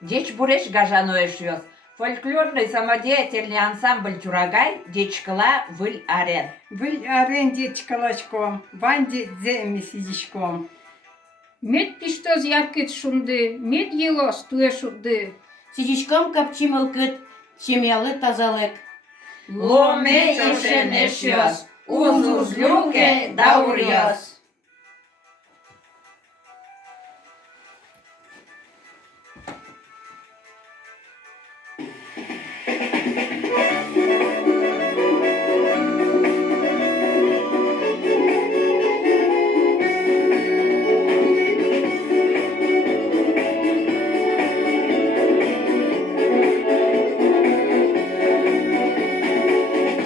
Деч буреш гажаное швез. Фольклорный самодеятельный ансамбль «Тюрагай» дечкала выль арен. Выль арен дечкалачком, ванде земи сидичком. Мед пиштоз яркет шунды, мед елос туе шурды. Сидичком капчимылкыт, чемялы тазалык. Ломе ешене швез, уз люке да урьез.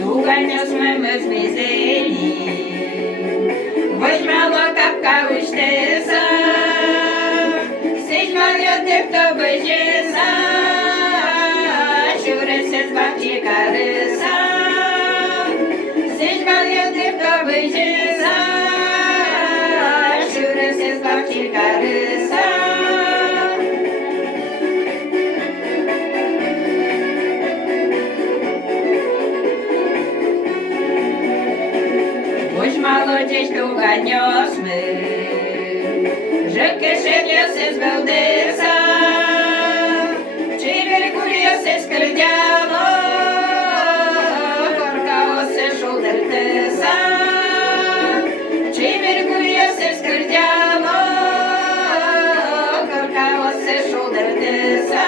Tuganözmömöz mizéni, возьмало капка уштеса, сидь малётек то бежеса, шуресет бабчи карыса, сидь малётек то бежеса, шуресет бабчи карыса. Hoje молодежь туганёс мы, Жеке шевьёс из белдеса, Чивер курьёс из кардиало, Коркаос из шулдертеса, Чивер курьёс из кардиало, Коркаос из шулдертеса.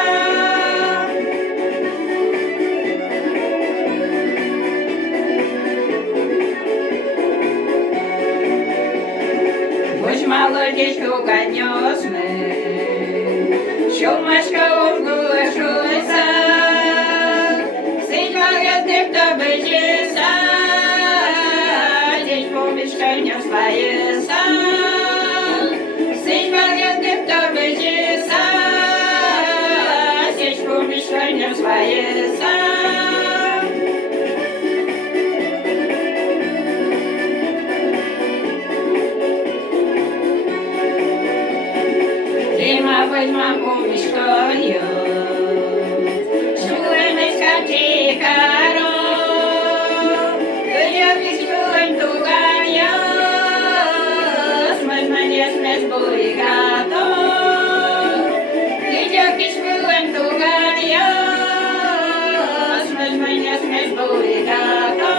Hoje молодежь туганёс мы, Шумашка ургула шуйса, Сидь малётек то бежеса, День помешканём своеса, Сидь малётек то бежеса, День помешканём своеса. Возьмам помешкаю.